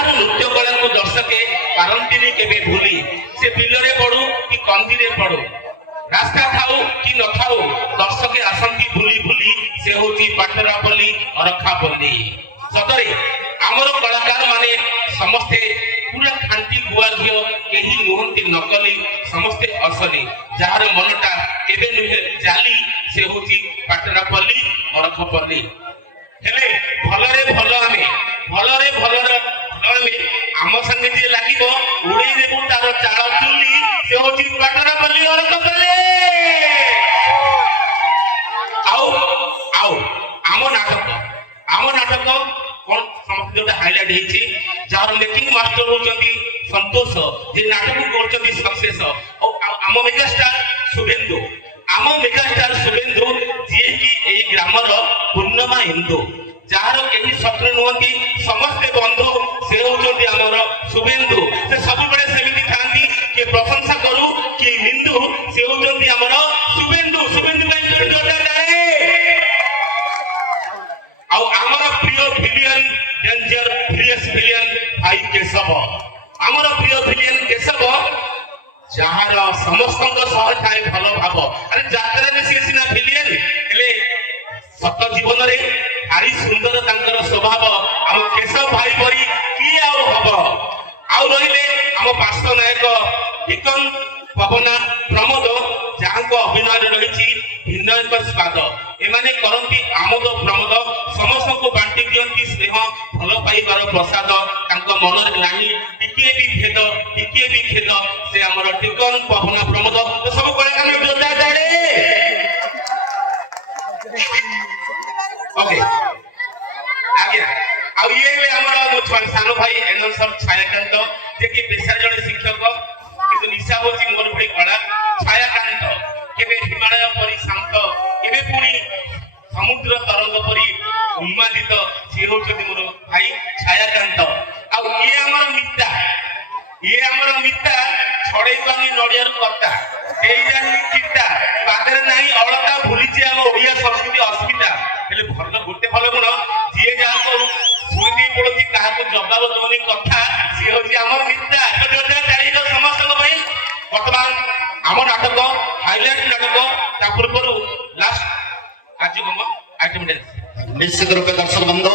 ଯାହାର ନୃତ୍ୟ କଳାକୁ ଦର୍ଶକେ ପାରନ୍ତିନି କେବେ ଭୁଲି ସେ ବିଲରେ ପଡୁ କି କନ୍ଦିରେ ପଡୁ ରାସ୍ତା ଥାଉ କି ନଥାଉ ଦର୍ଶକେ ଆସନ୍ତି ଭୁଲି ଭୁଲି ସେ ହଉଛି ପାଟରାପଲ୍ଲୀ ଅରଖାପଲ୍ଲୀ। ସତରେ ଆମର କଳାକାର ମାନେ ସମସ୍ତେ ପୁରା ଖାଣ୍ଟି ଗୁଆ ଘିଅ କେହି ନୁହନ୍ତି ନକଲି ସମସ୍ତେ ଅସଲି ଯାହାର ମନଟା କେବେ ନୁହେଁ ଜାଲି ସେ ହଉଛି ପାଟରାପଲ୍ଲୀ ଅରଖାପଲ୍ଲୀ। ହେଲେ ଭଲରେ ଭଲ ଆମେ ଆମ ସାଙ୍ଗେ ଯିଏ ଲାଗିବ ଉଡେଇ ଦେବୁ ତାର ଚାଳ ଚୁଲି ସେ ହଉଛି ପାଟରାପଲ୍ଲୀ ଅରଖାପଲ୍ଲୀ। ଆଉ ଆଉ ଆମ ନାଟକ କଣ ସମସ୍ତେ ଯୋଉଟା ହାଇଲାଇଟ ହେଇଛି ଯାହାର ମେକିଂ ମାଷ୍ଟର ହଉଛନ୍ତି ସନ୍ତୋଷ ଯେ ନାଟକ କରୁଛନ୍ତି ସକ୍ସେସ ଆମ ମେଗାଷ୍ଟାର ଶୁଭେନ୍ଦୁ ଯିଏକି ଏଇ ଗ୍ରାମର ପୂର୍ଣ୍ଣମା ହିନ୍ଦୁ ଯାହାର କେହି ଶତ୍ରୁ ନୁହନ୍ତି ସମସ୍ତେ ବନ୍ଧୁ ସେ ହଉଛନ୍ତି ଆମର ଶୁଭେନ୍ଦୁ। ସେ ସବୁବେଳେ ସେମିତି ଥାନ୍ତି କିଏ ପ୍ରଶଂସା କରୁ କିଏ ନିନ୍ଦୁ ସେ ହଉଛନ୍ତି ଆମର ଶୁଭେନ୍ଦୁ ପାଇଁ ଆଉ ଆମର ପ୍ରିୟ ଭିଲିୟନ ଡେଞ୍ଜର ଫିରିୟସ୍ ଭିଲିୟନ ଭାଇ କେଶବ ଆମର ପ୍ରିୟ ଭିଲିୟନ କେଶବ ଯାହାର ସମସ୍ତଙ୍କ ସହ ଥାଏ ଭଲ ଭାବ। ଆରେ ଯାତ୍ରାରେ ସିଏ ସିନା ଭିଲିୟନ ହେଲେ ସତ ଜୀବନରେ ଭାରି ସୁନ୍ଦର ତାଙ୍କର ସ୍ୱଭାବ। ଆମ କେଶବ ଭାଇ ପରି କିଏ ଆଉ ହବ। ଆଉ ରହିଲେ ଆମ ପାର୍ଶ୍ୱ ନାୟକ ଟିକନ ପବନା ପ୍ରମୋଦ ଯାହାଙ୍କ ଅଭିନୟରେ ରହିଛି ଭିନ୍ନ ଏକ ସ୍ୱାଦ। ଏମାନେ କରନ୍ତି ଆମୋଦ ପ୍ରମୋଦ ସମସ୍ତଙ୍କୁ ବାଣ୍ଟି ଦିଅନ୍ତି ସ୍ନେହ ଭଲ ପାଇବାର ପ୍ରସାଦ। ତାଙ୍କ ମନରେ ନାହିଁ ଟିକିଏ ବି ଖେଦ ସେ ଆମର ଟିକନ ପବନା ପ୍ରମୋଦ ସବୁବେଳେ ଆମେ ଯୋଦ୍ଧା ଜାଣେ। ଓକେ ଆଜ୍ଞା ଆଉ ଇଏ ହେଲେ ଆମର ସାନ ଭାଇ ଏନସର ଛାୟାକାନ୍ତ ଯିଏକି ପେଶାରେ ଜଣେ ଶିକ୍ଷକ କିନ୍ତୁ ନିଶା ହଉଛି ମୋର ଭଳି କଳା। ଛାୟାକାନ୍ତ କେବେ ହିମାଳୟ ପରି ଶାନ୍ତ କେବେ ପୁଣି ସମୁଦ୍ର ତରଙ୍ଗ ପରି ଉନ୍ମାଦିତ ସିଏ ହଉଛନ୍ତି ମୋର ଭାଇ ଛାୟାକାନ୍ତ। ଆଉ ଇଏ ଆମର ମିତା ଛଡେଇବାନି ନଡିଆରୁ କତା କେହି ଜାଣି ଚିତା ପାଦରେ ନାହିଁ ଅଳତା ଭୁଲିଛି ଆମ ଓଡିଆ ସଂସ୍କୃତି ଅସ୍ମିତା। ହେଲେ ଗୋଟେ ଭଲ ଗୁଣ ଯିଏ ଯାହାକୁ ଶୁଣି ପଡୁଛି କାହାକୁ ଜବାବ ଦଉନି କଥା ସିଏ ହଉଛି ଆମର ମିତା। ସମସ୍ତଙ୍କ ପାଇଁ ବର୍ତ୍ତମାନ ଆମ ନାଟକ ହାଇଲାଇଟ ନାଟକ ତା ପୂର୍ବରୁ ଲାଷ୍ଟ କାର୍ଯ୍ୟକ୍ରମ ଆଇଟମ ଡ୍ୟାନ୍ସ। ନିଶ୍ଚିତ ରୂପେ ଦର୍ଶକ ବନ୍ଧୁ